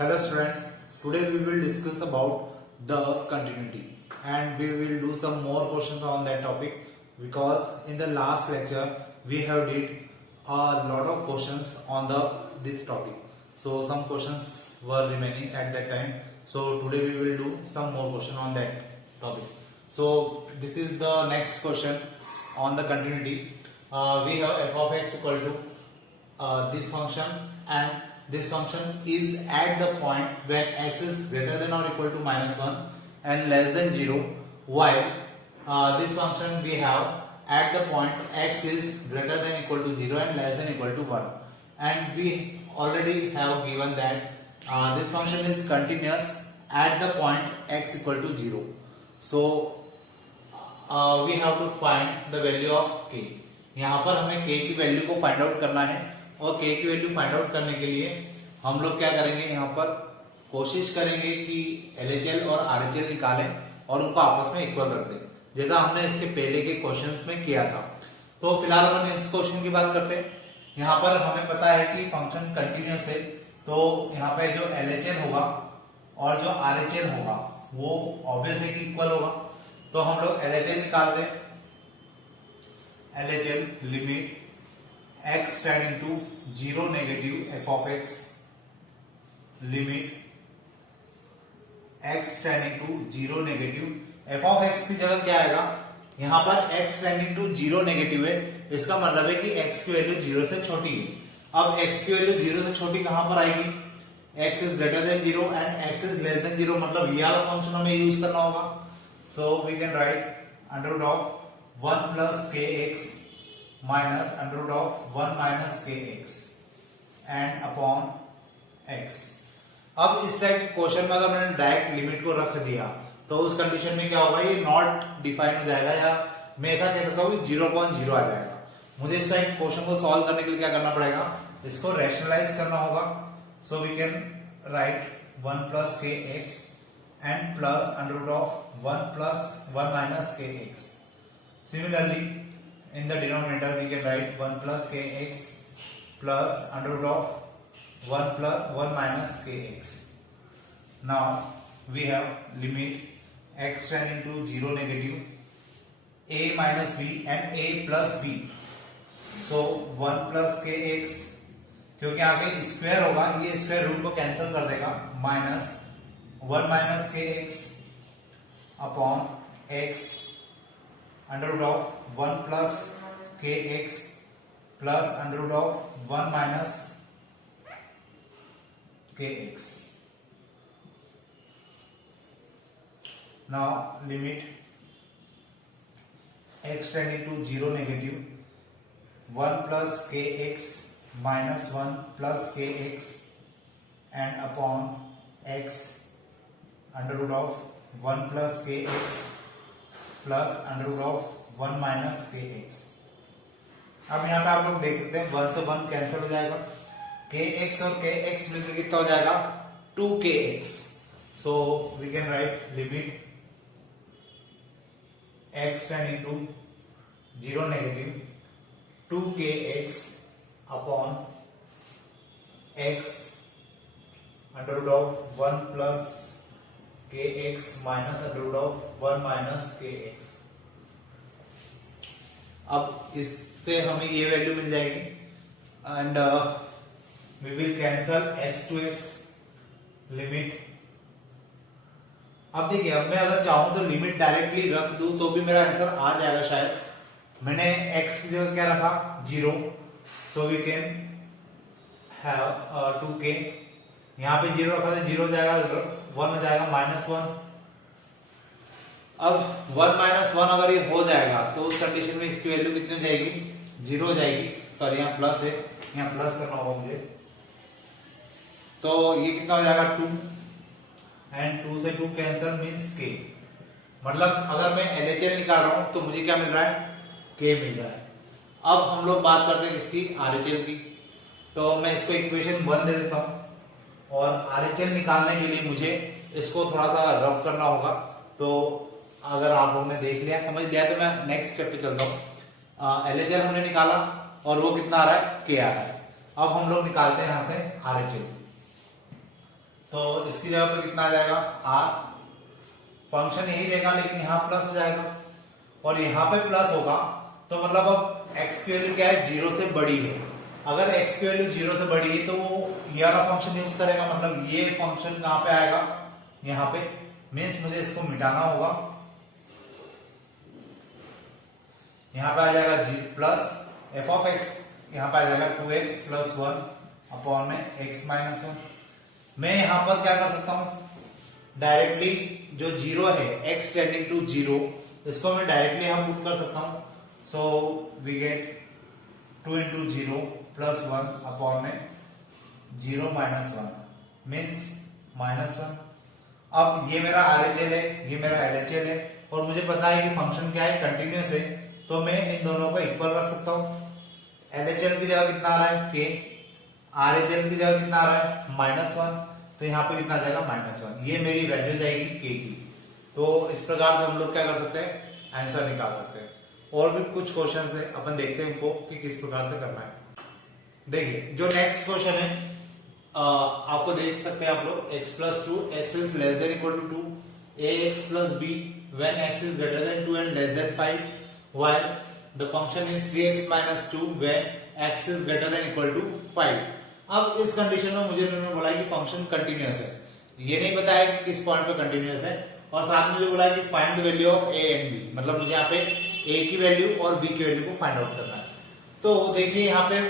Hello student, today we will discuss about the continuity and we will do some more questions on that topic because in the last lecture we have did a lot of questions on this topic. So some questions were remaining at that time. So today we will do some more question on that topic. So this is the next question on the continuity. We have f of x equal to this function and this function is at the point where x is greater than or equal to -1 and less than 0, while this function we have at the point x is greater than equal to 0 and less than equal to 1, and we already have given that this function is continuous at the point x equal to 0. So we have to find the value of k. यहाँ पर हमें k की value को find out करना है और k की value find out करने के लिए हम लोग क्या करेंगे, यहाँ पर कोशिश करेंगे कि LHL और RHL निकालें और उनको आपस में इक्वल रख दें, जैसा हमने इसके पहले के क्वेश्चंस में किया था. तो फिलहाल अपन इस क्वेश्चन की बात करते हैं. यहाँ पर हमें पता है कि फंक्शन कंटिन्यूअस है, तो यहाँ पे जो LHL होगा और जो RHL होगा वो ऑब्वियस है कि इक्वल होगा. तो हम लोग LHL निकालते हैं. LHL limit x tending to 0 negative f of x limit x tending to 0 negative f of x की जगह क्या आएगा, यहां पर x टेंडिंग टू 0 नेगेटिव है, इसका मतलब है कि x की वैल्यू 0 से छोटी है. अब x की वैल्यू 0 से छोटी कहां पर आएगी, x is greater than 0 and x is less than 0, मतलब ये वाला फंक्शन हमें यूज करना होगा. So we can write under root of 1 plus kx minus under root of 1 minus kx and upon x. अब इस टाइप के क्वेश्चन में अगर मैंने डायरेक्ट लिमिट को रख दिया तो उस कंडीशन में क्या होगा, ये नॉट डिफाइन हो जाएगा, या मैं ऐसा कह सकता हूँ 0.0 आ जाएगा. मुझे इस टाइप क्वेश्चन को सॉल्व करने के लिए क्या करना पड़ेगा, इसको रैशनलाइज करना होगा. So we can write 1 plus kx and plus under root of 1 plus 1 minus kx. Similarly in the denominator we can write 1 plus kx plus under root of 1 plus 1 minus kx. Now we have limit x tending to 0 negative a minus b and a plus b. So 1 plus kx, क्योंकि आगे square होगा, ये square root को cancel कर देगा, minus 1 minus kx upon x under root of 1 plus kx plus under root of 1 minus kx. Now limit x tending to 0 negative 1 plus kx minus 1 plus kx and upon x under root of 1 plus kx plus under root of 1 minus kx. अब यहाँ पे आप लोग देख सकते हैं 1 से 1 cancel हो जाएगा, kx और kx मिलकर कितना हो जाएगा 2kx. So we can write limit x tending to 0 negative 2kx upon x under root of 1 plus kx minus under root of 1 minus kx. अब इससे हमें ये वैल्यू मिल जाएगी and we will cancel x to x limit. अब देखिए, अब मैं अगर चाहूं तो लिमिट डायरेक्टली रख दूं तो भी मेरा आंसर आ जाएगा शायद. मैंने x की जगह क्या रखा 0, सो वी कैन हैव 2k. यहाँ पे 0 रखा था, 0 हो जाएगा, 1 हो जाएगा, -1. अब 1 माइनस 1 अगर ये हो जाएगा तो उस कंडीशन में इसकी वैल्यू कितनी हो जाएगी, 0 हो जाएगी. सॉरी, यहाँ प्लस है, यहाँ प्लस करना होगा मुझे, तो ये कितना हो जाएगा 2 एंड 2 से 2 कैंसिल मीन्स k. मतलब अगर मैं LHL निकाल रहा हूं तो मुझे क्या मिल रहा है, k मिल रहा है. अब हम लोग बात करते हैं इसकी RHL की. तो मैं इसको इक्वेशन 1 दे देता हूं और RHL निकालने के लिए मुझे इसको थोड़ा सा रफ करना होगा. तो अगर आप लोगों ने देख लिया, समझ लिया, तो मैं नेक्स्ट स्टेप पे चलता हूँ. LHL हमने निकाला और वो कितना आ रहा है, k आ रहा है. अब हम लोग निकालते हैं यहाँ से RHL. तो इसकी जगह पे कितना आ जाएगा आर, फंक्शन यही रहेगा लेकिन यहाँ प्लस हो जाएगा और यहाँ पे प्लस होगा, तो मतलब अब एक्स की वैल्यू क्या है, 0 से बड़ी है। अगर एक्स की वैल्यू 0 से बड़ी है तो वो ये वाला फंक्शन यूज करेगा, मतलब ये फंक्शन कहां पे आएगा, यहाँ पे। मीन्स मुझे इसको मिटाना होगा, यहाँ पे आ जाएगा जी प्लस एफ ऑफ एक्स, यहाँ पे आ जाएगा 2x प्लस 1 अपॉन में x माइनस 1। मैं यहाँ पर क्या कर सकता हूं, डायरेक्टली जो 0 है x टेंडिंग टू 0, इसको मैं डायरेक्टली यहाँ पुट कर सकता हूं। So we get 2 into 0 plus 1 upon में 0 माइनस 1 मीन्स माइनस 1। अब ये मेरा RHL है, ये मेरा LHL है और मुझे पता है कि फंक्शन क्या है, कंटिन्यूअस है, तो मैं इन दोनों को इक्वल रख सकता हूं। LHL की जगह कितना आ रहा है k, RHL की जगह कितना आ रहा है -1, तो यहाँ पे कितना आ जाएगा -1। ये मेरी वैल्यू जाएगी k की। तो इस प्रकार से हम लोग क्या कर सकते हैं, आंसर निकाल सकते हैं। और भी कुछ क्वेश्चन है, अपन देखते हैं उनको कि किस प्रकार से करना है। देखिए जो नेक्स्ट क्वेश्चन है, आपको देख सकते हैं आप लोग, x plus 2 x is less than equal to 2, ax plus b when x is greater than 2 and less than 5, while the function is 3x minus 2 when x is greater than equal to 5। अब इस condition में मुझे उन्होंने बोला कि function continuous है, ये नहीं बताया कि किस पॉइंट पे कंटिन्यूअस है, और साथ में मुझे बोला कि find the value of a and b, मतलब मुझे यहाँ पे a की वैल्यू और b की वैल्यू को फाइंड आउट करना है। तो देखिए यहाँ पे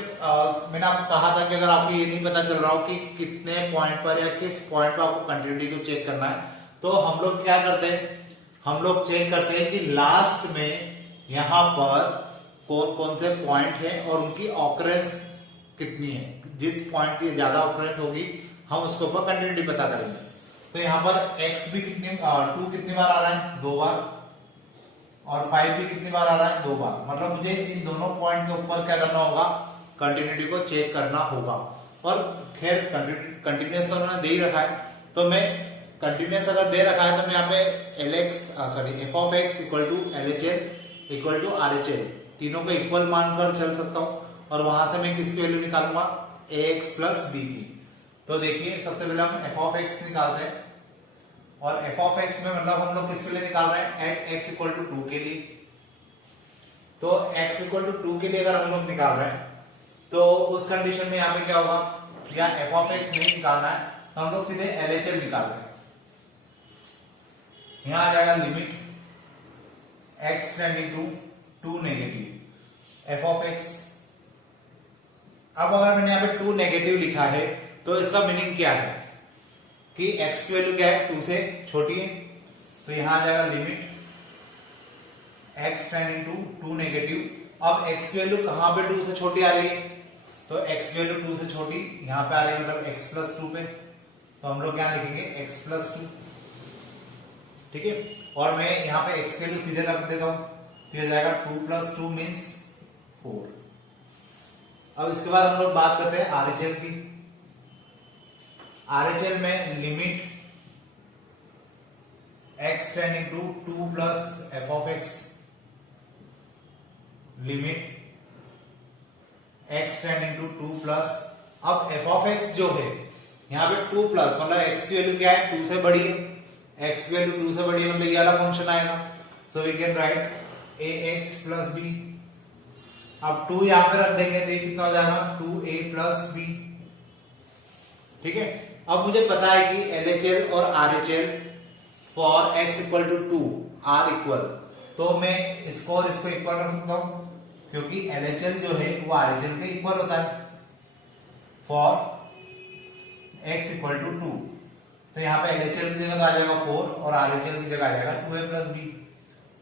मैंने आपको कहा था कि अगर आपको ये नहीं पता चल रहा हो कि कितने पॉइंट पर या किस पॉइंट पर आपको कंटिन्यूटी को चेक करना है, तो हम लोग क्या करते हैं, हम लोग चेक करते हैं कि लास्ट में यहाँ पर कौन कौन से पॉइंट है और उनकी ऑकरेंस कितनी है। जिस पॉइंट की ज्यादा ऑकरेंस होगी हम उसके ऊपर कंटिन्यूटी पता करेंगे। तो यहाँ पर x भी कितनी 2 कितनी बार आ रहा है, 2 बार, और 5 भी कितनी बार आ रहा है, 2 बार। मतलब मुझे इन दोनों पॉइंट के ऊपर क्या करना होगा, कंटिन्यूटी को चेक करना होगा। और खैर कंटिन्यूअस तो उन्होंने दे ही रखा है, तो मैं कंटिन्यूअस अगर दे रखा है तो मैं यहाँ पे f of x equal to LHL equal to RHL तीनों को इक्वल मानकर चल सकता हूं, और वहां से मैं किसकी वैल्यू निकालूंगा, ax प्लस b की। तो देखिए सबसे पहले हम एफ ऑफ एक्स निकालते हैं, और एफ ऑफ एक्स में मतलब हम लोग किसके लिए निकाल रहे हैं, एट एक्स इक्वल टू 2 के लिए। तो x इक्वल टू 2 के लिए अगर हम लोग निकाल रहे हैं तो उस कंडीशन में यहाँ पे क्या होगा, या एफ ऑफ एक्स नहीं निकालना है तो हम लोग सीधे LHL निकाल रहे हैं। यहां आ जाएगा limit x tending to 2 negative f of x. अब अगर मैंने यहाँ पे 2 नेगेटिव लिखा है तो इसका मीनिंग क्या है कि x की वैल्यू क्या है, 2 से छोटी है, तो यहां आ जाएगा limit x tending to 2 negative. अब x की वैल्यू कहां पे 2 से छोटी आ रही है, तो x की वैल्यू 2 से छोटी यहां पे आ रही है, मतलब x प्लस 2 पे, तो हम लोग क्या लिखेंगे x प्लस 2, ठीक है। और मैं यहाँ पे x की वैल्यू सीधे रख देता हूं, तो यह जाएगा 2 प्लस 2 मीन्स 4। अब इसके बाद हम लोग बात करते हैं RHL की। RHL में limit x tending to 2 plus f of x, limit x tending to 2 plus, अब एफ ऑफ एक्स जो है यहाँ पे 2 प्लस, मतलब x की वैल्यू क्या है, 2 से बड़ी है, x की वैल्यू 2 से बड़ी है, मतलब ये वाला फंक्शन आएगा। So we can write ax plus b। अब 2 यहां पे रख देंगे तो ये कितना हो जाएगा, 2a प्लस b, ठीक है। अब मुझे पता है कि LHL और RHL for x equal to 2 are equal, तो मैं इसको और इसको इक्वल रख सकता हूं, क्योंकि LHL जो है वो RHL के इक्वल होता है फॉर x इक्वल टू 2। तो यहाँ पे LHL की जगह आ जाएगा 4 और RHL की जगह आ जाएगा 2a plus b।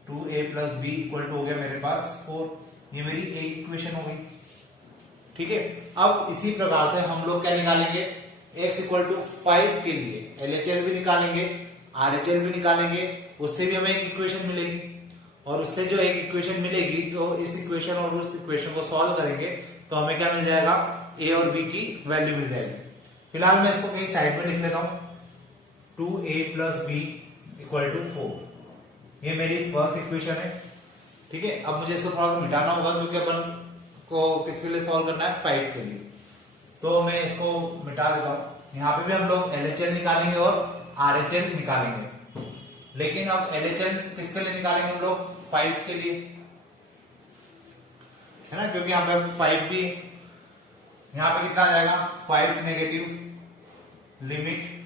2a plus b equal to हो गया मेरे पास 4, ये मेरी एक इक्वेशन हो गई, ठीक है। अब इसी प्रकार से हम लोग क्या निकालेंगे, x इक्वल टू 5 के लिए LHL भी निकालेंगे, RHL भी निकालेंगे, उससे भी हमें एक इक्वेशन मिलेगी, और उससे जो एक इक्वेशन मिलेगी तो इस इक्वेशन और उस इक्वेशन को सॉल्व करेंगे तो हमें क्या मिल जाएगा, a और b की वैल्यू मिल जाएगी। फिलहाल मैं इसको कहीं साइड में लिख लेता हूं, 2a plus b equal to 4, ये मेरी फर्स्ट इक्वेशन है, ठीक है। अब मुझे इसको थोड़ा सा मिटाना होगा क्योंकि अपन को किसके लिए सॉल्व करना है, 5 के लिए, तो मैं इसको मिटा देता हूं। यहाँ पे भी हम लोग LHL निकालेंगे और RHL निकालेंगे, लेकिन अब LHL किसके लिए निकालेंगे हम लोग? 5 के लिए, है ना, क्योंकि यहाँ पे 5 भी, यहाँ पे कितना आ जाएगा? 5 negative, limit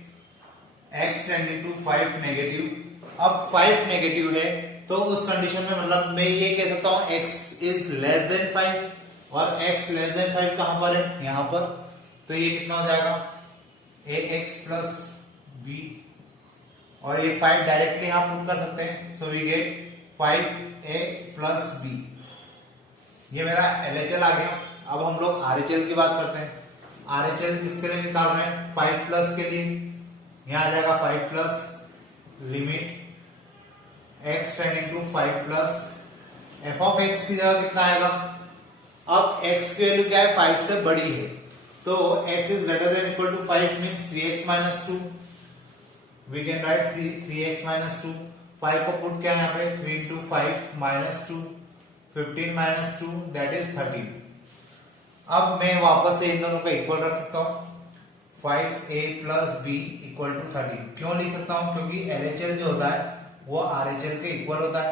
x tending to 5 negative. अब 5 नेगेटिव है तो उस कंडीशन में मतलब मैं ये कह सकता हूं x इज लेस देन 5, और x लेस देन 5 कहां पर है? यहां पर। तो ये कितना हो जाएगा? ax प्लस b, और ये 5 डायरेक्टली यहां पुट कर सकते हैं, so we get 5a plus b। ये मेरा LHL आ गया। अब हम लोग RHL की बात करते हैं। RHL किसके लिए निकाल रहे हैं? 5 प्लस के लिए। यहां आ जाएगा 5 plus, limit x tending to 5 plus f of x की जगह कितना आएगा? अब x की वैल्यू क्या है? 5 से बड़ी है, तो x is greater than equal to 5 means 3x minus 2। We can write 3x minus 2। 5 को पुट किया यहाँ पे, 3 into 5 minus 2, 15 minus 2 that is 13। अब मैं वापस से इन दोनों का इक्वल रख सकता हूं, 5a plus b equal to 13। क्यों लिख सकता हूं? क्योंकि LHL जो होता है वो RHL के इक्वल होता है,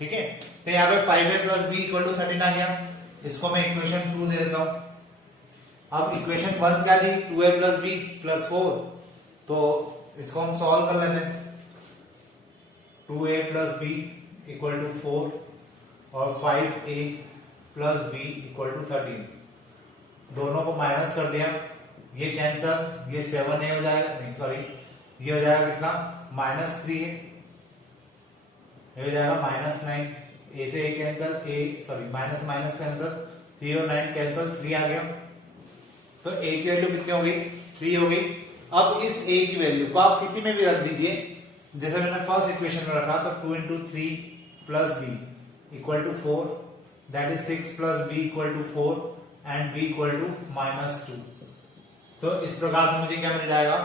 ठीक है। तो यहाँ पे 5a plus b equal to 13 आ गया। इसको मैं इक्वेशन 2 दे देता हूं। अब इक्वेशन 1 क्या थी? 2a प्लस b प्लस 4, तो इसको हम सॉल्व कर लेते हैं। 2a plus b equal to 4 और 5a plus b equal to 13। दोनों को माइनस कर दिया, ये कैंसल, ये 7a हो जाएगा, नहीं सॉरी, ये हो जाएगा कितना? माइनस 3 है, ये हो जाएगा माइनस 9। ए से ए कैंसल, माइनस माइनस कैंसल, 3 और 9 कैंसल, 3 आ गया। तो a की वैल्यू कितनी हो गई? 3 हो गई। अब इस a की वैल्यू को आप किसी में भी रख दीजिए, जैसे मैंने फर्स्ट इक्वेशन में रखा, तो 2 into 3 plus b equal to 4, that is 6 plus b equal to 4 and b equal to minus 2। तो इस प्रकार से मुझे क्या मिल जाएगा?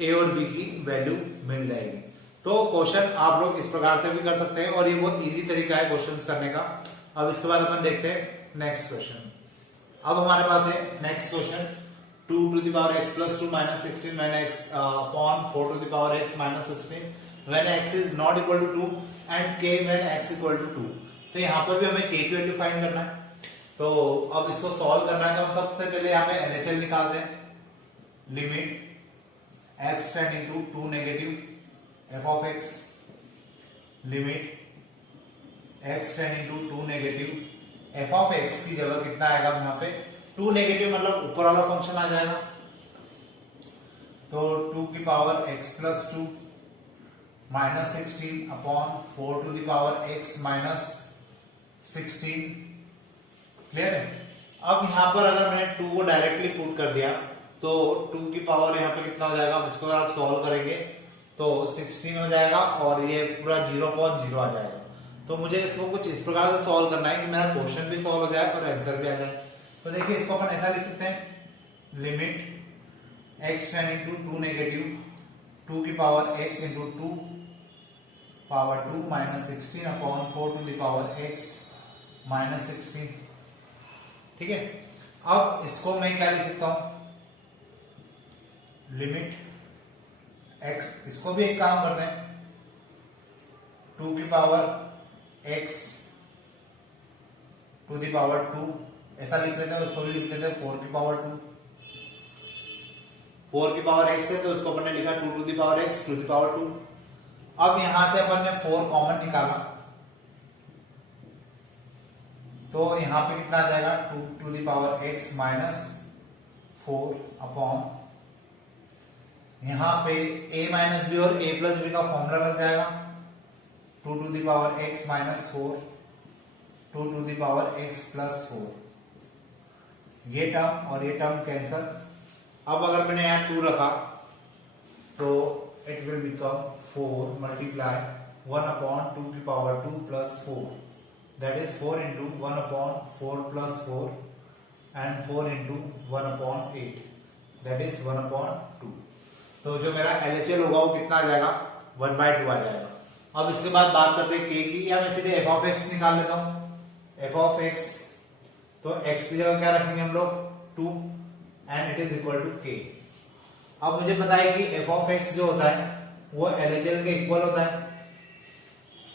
a और b की वैल्यू मिल जाएगी। तो क्वेश्चन आप लोग इस प्रकार से भी कर सकते हैं, और ये बहुत इजी तरीका है क्वेश्चंस करने का। अब इसके बाद अपन देखते हैं नेक्स्ट क्वेश्चन। अब हमारे पास है next question, 2 to the power x plus 2 minus 16 when x upon 4 to the power x minus 16 when x is not equal to 2 and k when x equal to 2। तो यहाँ पर भी हमें k की वैल्यू फाइंड करना है। तो अब इसको सॉल्व करना है, तो हम सबसे पहले यहाँ पे LHL निकालते हैं। Limit x tending to 2 negative f of x, limit x tending to 2 negative f of x की जगह कितना आएगा यहाँ पे? 2 नेगेटिव मतलब ऊपर वाला फंक्शन आ जाएगा, तो 2 की power x plus 2 minus 16 upon 4 to the power x minus 16। Clear है? अब यहाँ पर अगर मैंने 2 को डायरेक्टली पुट कर दिया, तो 2 की पावर यहाँ पे कितना हो जाएगा? इसको अगर आप सॉल्व करेंगे तो 16 हो जाएगा, और ये पूरा 0.0 आ जाएगा। तो मुझे इसको कुछ इस प्रकार से सॉल्व करना है कि मेरा क्वेश्चन भी सॉल्व हो जाए और आंसर भी आ जाए। तो देखिए, इसको अपन ऐसा लिख सकते हैं, limit x tending to 2 negative 2 की power x into 2 power 2 minus 16 upon 4 to the power x minus 16। ठीक है, अब इसको मैं क्या लिख सकता हूं? लिमिट x, इसको भी एक काम करते हैं, 2 की power x to the power 2 ऐसा लिख लेते हैं। उसको भी लिख लेते हैं 4 की पावर 2। 4 की पावर x है, तो उसको अपन ने लिखा 2 to the power x to the power 2। अब यहां से अपन ने 4 कॉमन निकाला, तो यहां पे कितना आ जाएगा? 2 to the power x minus 4 upon, यहां पे a माइनस बी और a प्लस बी का फॉर्मूला लग जाएगा, 2 to the power x minus 4 2 to the power x plus 4। ये टर्म और ये टर्म कैंसल। अब अगर मैंने यहाँ 2 रखा, तो it will become 4 multiply 1 upon 2 की power 2 plus 4, that is 4 into 1 upon 4 plus 4 and 4 into 1 upon 8, that is 1 upon 2। तो जो मेरा LHL होगा वो कितना आ जाएगा? 1/2 आ जाएगा। अब इसके बाद बात करते हैं k की, या मैं सीधे f ऑफ x निकाल लेता हूं। f ऑफ x, तो x की जगह क्या रखेंगे हम लोग? 2, and it is equal to k. अब मुझे पता है कि एफ ऑफ एक्स जो होता है वो एलएचएल के इक्वल होता है,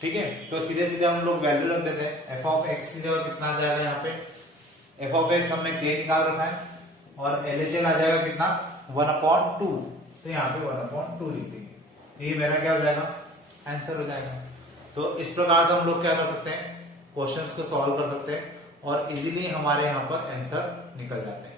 ठीक है। तो सीधे सीधे हम लोग वैल्यू रख देते हैं। एफ ऑफ एक्स की जगह कितना आ जाएगा यहाँ पे, एफ ऑफ एक्स हमने के निकाल रखा है और एलएचएल आ जाएगा कितना 1/2, तो यहाँ पे 1/2 लिख देंगे। ये मेरा क्या हो जाएगा, आंसर हो जाएगा। तो इस प्रकार से हम लोग क्या कर सकते हैं, क्वेश्चंस को सॉल्व कर सकते हैं और इजीली हमारे यहाँ पर आंसर निकल जाते हैं।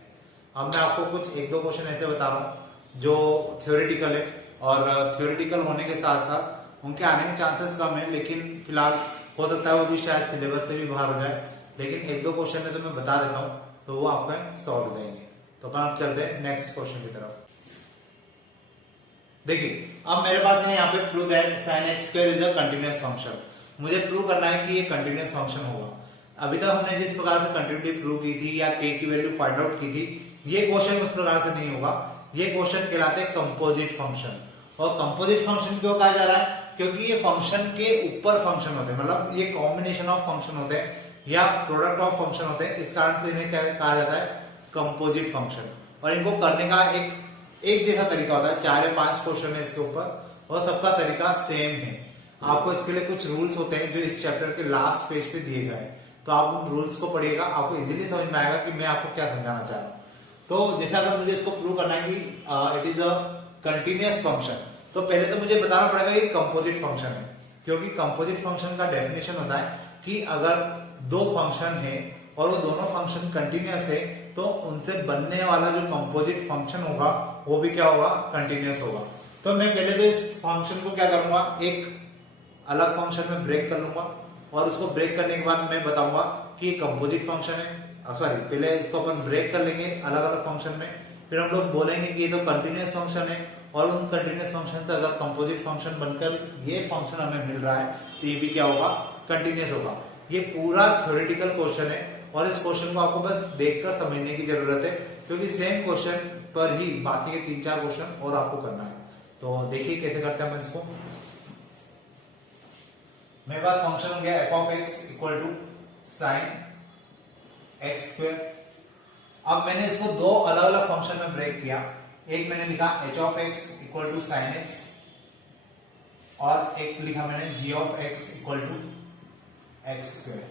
अब मैं आपको कुछ एक दो क्वेश्चन ऐसे बता रहा हूँ जो थ्योरेटिकल है और थ्योरेटिकल होने के साथ साथ उनके आने के चांसेस कम है, लेकिन फिलहाल हो सकता है वो भी शायद सिलेबस से भी बाहर हो जाए, लेकिन एक दो क्वेश्चन है तो मैं बता देता हूँ तो वो आपका सॉल्व हो जाएंगे। तो अपन आप चलते हैं नेक्स्ट क्वेश्चन की तरफ। देखिए अब मेरे पास है यहाँ पे prove that sin x square is a continuous function. मुझे प्रूव करना है कि ये कंटीन्यूअस फंक्शन होगा। अभी तक हमने जिस प्रकार से कंटिन्यूटी प्रूव की थी या k की वैल्यू फाइंड आउट की थी, ये क्वेश्चन उस प्रकार से नहीं होगा। ये क्वेश्चन कहलाते हैं कंपोजिट फंक्शन। और कंपोजिट फंक्शन क्यों कहा जा रहा है, क्योंकि ये फंक्शन के ऊपर फंक्शन होते हैं, मतलब ये कॉम्बिनेशन ऑफ फंक्शन होते हैं या प्रोडक्ट ऑफ फंक्शन होते हैं, इस कारण से इन्हें क्या कहा जाता है, कंपोजिट फंक्शन। और इनको करने का एक जैसा तरीका होता है। 4 या 5 क्वेश्चन है इसके ऊपर और सबका तरीका सेम है। आपको इसके लिए कुछ रूल्स होते हैं जो इस चैप्टर के लास्ट पेज पे दिए गए हैं, तो आप उन रूल्स को पढ़िएगा, आपको इजीली समझ में आएगा कि मैं आपको क्या समझाना चाह रहा हूँ। तो जैसे अगर मुझे इसको प्रूव करना है कि it is a continuous function, तो पहले तो मुझे बताना पड़ेगा ये कंपोजिट फंक्शन है, क्योंकि कंपोजिट फंक्शन का डेफिनेशन होता है कि अगर दो फंक्शन है और वो दोनों फंक्शन कंटिन्यूअस है तो उनसे बनने वाला जो कंपोजिट फंक्शन होगा वो भी क्या होगा, कंटिन्यूअस होगा। तो मैं पहले तो इस फंक्शन को क्या करूंगा, एक अलग फंक्शन में ब्रेक कर लूंगा और उसको ब्रेक करने के बाद मैं बताऊंगा कि कंपोजिट फंक्शन है। सॉरी, पहले इसको अपन ब्रेक कर लेंगे अलग अलग फंक्शन में, फिर हम लोग बोलेंगे कि ये तो कंटिन्यूअस फंक्शन है और उन कंटिन्यूअस फंक्शन से अगर कंपोजिट फंक्शन बनकर ये फंक्शन हमें मिल रहा है तो ये भी क्या होगा, कंटिन्यूअस होगा। ये पूरा थ्योरेटिकल क्वेश्चन है और इस क्वेश्चन को आपको बस देखकर समझने की जरूरत है, क्योंकि सेम क्वेश्चन पर ही बाकी के 3-4 क्वेश्चन और आपको करना है। तो देखिए कैसे करते हैं हम इसको। मेरे पास फंक्शन हो गया f of x equal to sine x square. अब मैंने इसको दो अलग अलग फंक्शन में ब्रेक किया। एक मैंने लिखा H of x equal to sine X और एक लिखा मैंने G of x equal to X square.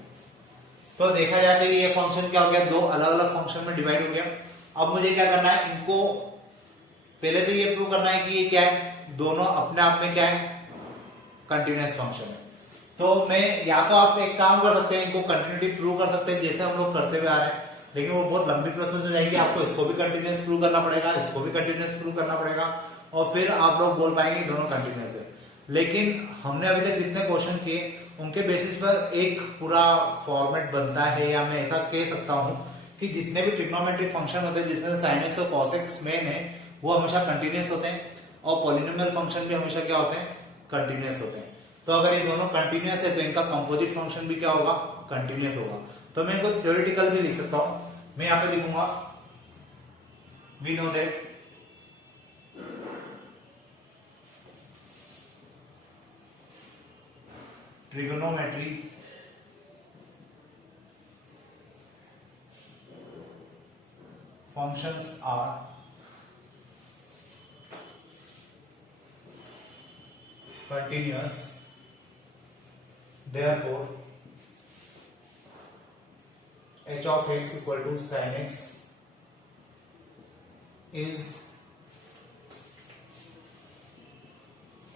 तो देखा जाए तो ये फंक्शन क्या हो गया, दो अलग अलग फंक्शन में डिवाइड हो गया। अब मुझे क्या करना है, इनको पहले तो ये प्रूव करना है कि ये क्या है, दोनों अपने आप में क्या है, कंटिन्यूअस फंक्शन है। तो मैं या तो आप एक काम कर सकते हैं, इनको कंटिन्यूटी प्रूव कर सकते हैं जैसे हम लोग करते हुए आ रहे हैं, लेकिन वो बहुत लंबी प्रोसेस हो जाएगी। आपको इसको भी कंटिन्यूअस प्रूव करना पड़ेगा, इसको भी कंटिन्यूअस प्रूव करना पड़ेगा और फिर आप लोग बोल पाएंगे दोनों कंटिन्यूअस है। लेकिन हमने अभी तक जितने क्वेश्चन किए उनके बेसिस पर एक पूरा फॉर्मेट बनता है, या मैं ऐसा कह सकता हूं कि जितने भी ट्रिग्नोमेट्रिक फंक्शन होते हैं जिसमें साइन एक्स और कॉस एक्स मेन है वो हमेशा कंटिन्यूअस होते हैं और पॉलिनोमियल फंक्शन भी हमेशा क्या होते हैं, कंटिन्यूअस होते हैं। तो अगर ये दोनों कंटिन्यूअस है तो इनका कंपोजिट फंक्शन भी क्या होगा, कंटिन्यूअस होगा। तो मैं इनको थ्योरेटिकल भी लिख सकता हूं। मैं यहां पे लिखूंगा we know that trigonometry functions are continuous, therefore h of x equal to sin x is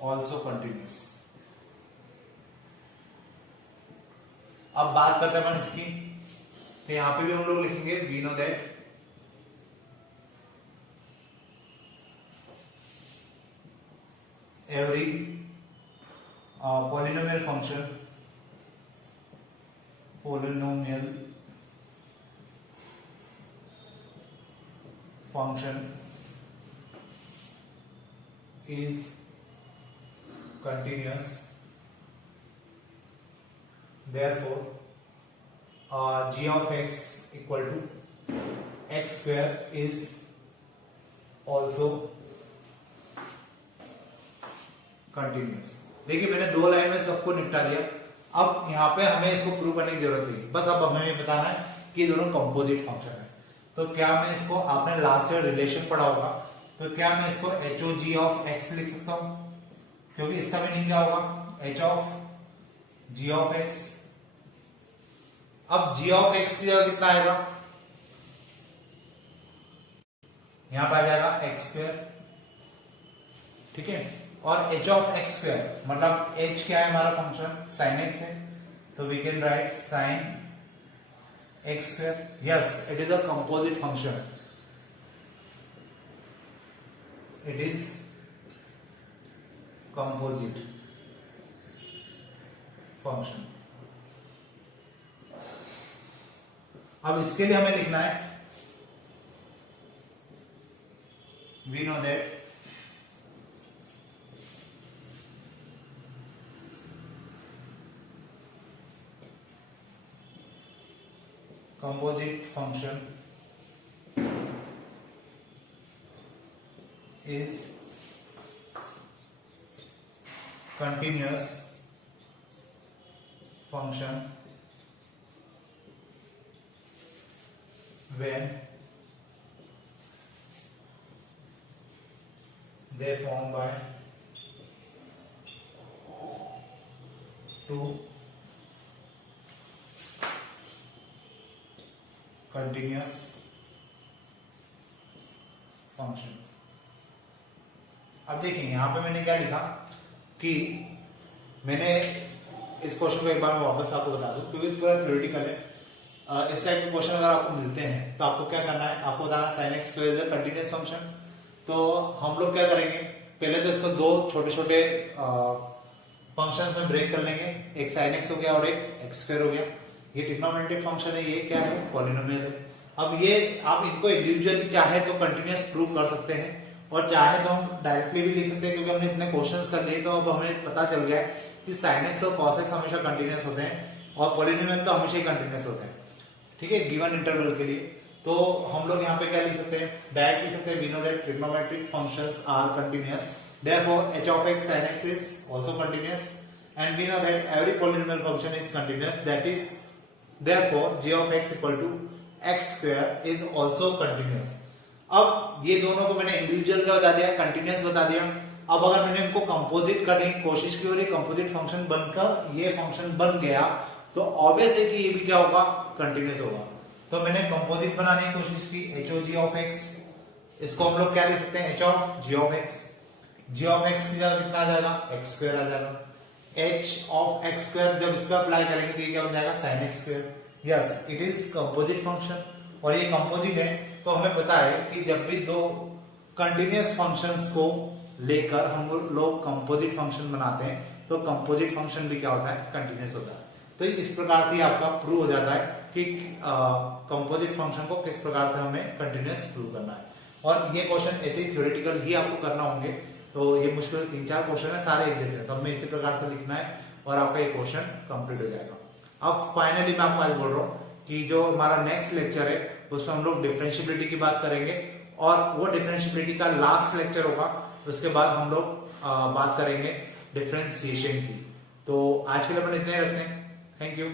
also continuous। अब बात करते हैं इसकी, तो यहां पे भी हम लोग लिखेंगे we know that every polynomial function is continuous, therefore g of x equal to x square is also continuous। देखिए मैंने दो लाइन में सबको निपटा दिया। अब यहाँ पे हमें इसको प्रूव करने की जरूरत नहीं, बस अब हमें ये बताना है कि दोनों कंपोजिट फंक्शन है। तो क्या मैं इसको, आपने लास्ट ईयर रिलेशन पढ़ा होगा, तो क्या मैं इसको h o g of x लिख सकता हूं, क्योंकि इसका मीनिंग क्या होगा, h of g of x. अब जी ऑफ एक्स की जगह कितना आएगा, यहां पर आ जाएगा एक्स स्क्वायर, ठीक है। और एच ऑफ एक्स स्क्वायर मतलब एच क्या है हमारा फंक्शन, साइन एक्स है, तो we can write sine x square. Yes, it is a composite function, it is composite function. अब इसके लिए हमें लिखना है, we know that composite function is continuous function when they form by two continuous function। अब देखिए यहां पे मैंने क्या लिखा कि मैंने इस क्वेश्चन को एक बार मैं वापस आपको बता दूं, क्योंकि पूरा थ्योरेटिकल है। इस टाइप के क्वेश्चन अगर आपको मिलते हैं तो आपको क्या करना है, आपको बताना sine x is a continuous function. तो हम लोग क्या करेंगे, पहले तो इसको दो छोटे छोटे फंक्शन में ब्रेक कर लेंगे, एक साइन एक्स हो गया और एक एक्स स्क्वायर हो गया। ये ट्रिग्नोमेट्रिक फंक्शन है, ये क्या है, पॉलिनोमियल है। अब ये आप इनको इंडिविजुअली चाहे तो कंटिन्यूअस प्रूव कर सकते हैं और चाहे तो हम डायरेक्टली भी लिख सकते हैं, क्योंकि हमने इतने क्वेश्चंस कर लिए तो अब हमें पता चल गया है कि साइन एक्स और कॉस एक्स हमेशा कंटिन्यूअस होते हैं और पॉलिनोमियल तो हमेशा ही कंटिन्यूअस होते हैं, ठीक है, गिवन इंटरवल के लिए। तो हम लोग यहाँ पे क्या लिख सकते हैं, डायरेक्ट लिख सकते हैं, we know that trigonometric functions are continuous, therefore h of x sin x is also continuous and we know that every polynomial function is continuous, that is therefore g of x equal to x square is also continuous। अब ये दोनों को मैंने individual का बता दिया, continuous बता दिया। अब अगर मैंने इनको कंपोजिट करने की कोशिश की और ये कंपोजिट फंक्शन बनकर ये फंक्शन बन गया तो ऑब्वियस है कि ये भी क्या होगा, कंटिन्यूअस होगा। तो मैंने कंपोजिट बनाने की कोशिश की, h o g of x, इसको हम लोग क्या लिख सकते हैं, h of g of x. G of x की जगह कितना आ जाएगा, एक्स स्क्वायर आ जाएगा। एच ऑफ एक्स स्क्वायर जब इस पर अप्लाई करेंगे तो ये क्या हो जाएगा, sign x square. Yes, it is composite function और ये कंपोजिट है। तो हमें पता है कि जब भी दो कंटिन्यूअस फंक्शंस को लेकर हम लोग कंपोजिट फंक्शन बनाते हैं तो कंपोजिट फंक्शन भी क्या होता है, कंटिन्यूअस होता है। तो इस प्रकार से आपका प्रूव हो जाता है कि कंपोजिट फंक्शन को किस प्रकार से हमें कंटिन्यूअस प्रूव करना है। और ये क्वेश्चन ऐसे ही थ्योरेटिकल ही आपको करना होंगे, तो ये मुश्किल 3-4 क्वेश्चन है, सारे एक जैसे, सब में इसी प्रकार से लिखना है और आपका ये क्वेश्चन कंप्लीट हो जाएगा। अब फाइनली मैं आपको आज बोल रहा हूँ कि जो हमारा नेक्स्ट लेक्चर है उसमें हम लोग डिफरेंशियबिलिटी की बात करेंगे और वो डिफरेंशियबिलिटी का लास्ट लेक्चर होगा, उसके बाद हम लोग बात करेंगे डिफरेंशिएशन की। तो आज के लिए अपन इतने ही रखते हैं। Thank you.